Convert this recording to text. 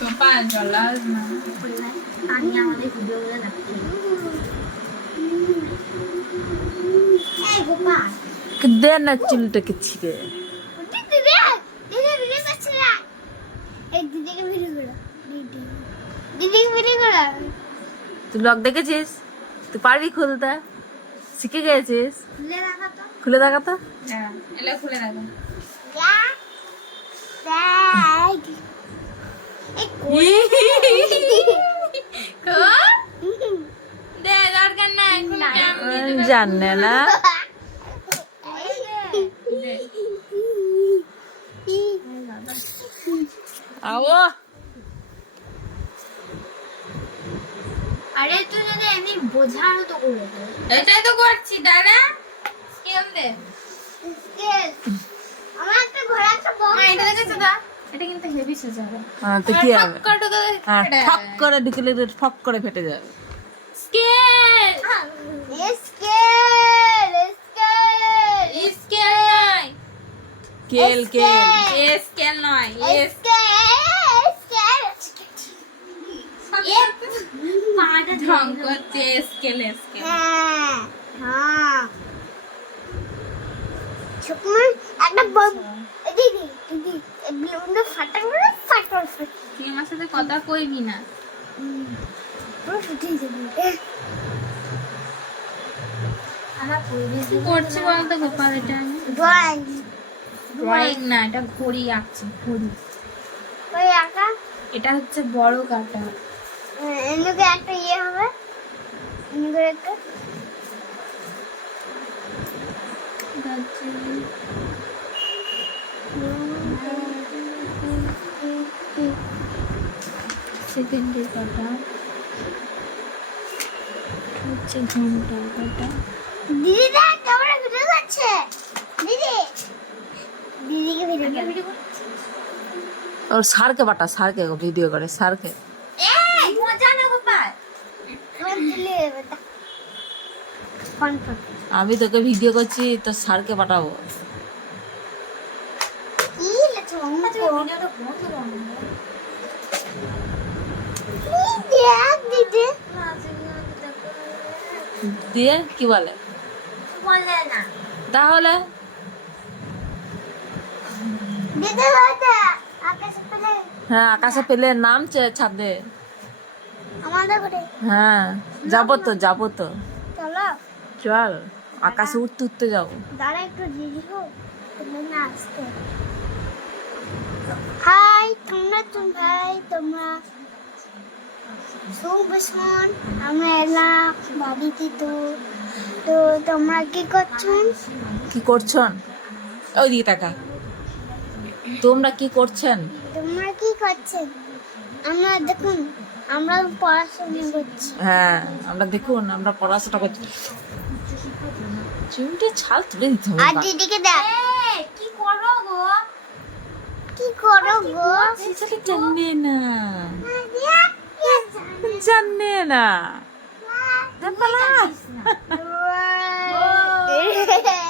গোপাল জলাস না আমি আমাদের ভিডিওগুলো দেখছি। এই গোপাল দে না চুলটাকে ছিঁড়ে। তুই লক দেখেছিস? তুই পারবি খুলতে? শিখে গেছিস? খুলে দেখা তো। এলে খুলে রাখো দে দরকার নাই জানে না। আও আরে তুই যদি এমনি বোঝানো তো করে দে। এটাই তো করছি দাঁড়া স্কেল দে আমার একটা ঘোড়া একটা বম মা এটা দেখেছো দা এটা কিন্তু হেভি সাজাবে হ্যাঁ তো কি হবে? হ্যাঁ, ঠক করে ঢুকলে তো ফক করে ফেটে যাবে। স্কেল স্কেল স্কেল নয় কেল কেল স্কেল নয় পাটা ঢং করছে স্কেল স্কেল হ্যাঁ শুকনো একটা বম দিদি বেলুনটা ফাটা তুই আমার সাথে কথা কইবি না পুরো ফুটে যাবে আমার পরিবেশ কি করছি বলতো গোপাল এটা আমি ড্রয়িং ড্রয়িং না এটা ঘড়ি আঁকছি ঘড়ি ওই আঁকা এটা হচ্ছে বড় কাটা এদিকে একটা ইয়ে হবে এদিকে একটা এটা হচ্ছে সেকেন্ডের কাটা হচ্ছে ঘন্টার কাটা দিদি দেখ ক্যামেরা ভিডিও করছে দিদি দিদিকে ভিডিও ওর স্যারকে বাটা, স্যারকে ভিডিও করে স্যারকে। এই মজা না গোপাল কোন দিলে বেটা কোন আমি তোকে ভিডিও করছি, তো স্যারকে পাঠাবো। কি লেছো ভিডিওটা বন্ধ করো দেখ দিদি দিয়ে কি বলে বলে না তাহলে? দিদি হয়তো আকাশে পেলে হ্যাঁ, আকাশে পেলে নামছে ছাদে। আমাদের ঘরে হ্যাঁ যাবো তো চলো চল, আকাশে উঠতে উঠতে যাবো। দাঁড়া একটু দিদি হোক তুমি না আসতে হাই তোমরা শুভ শোন আমরা এলাম বাড়িতে তো তো তোমরা কি করছেন কি করছেন? ওই দিকে তাকা। তোমরা কি করছেন? তোমরা কি করছেন আমরা দেখুন আমরা পড়াশোনা করছি হ্যাঁ আমরা দেখুন, আমরা পড়াশোনা করছি। চুলটা ছাল তুলে দিতে হবে। আর দিদিকে দেখ কি করো গো সেটা জানে না, জানে না। Wow.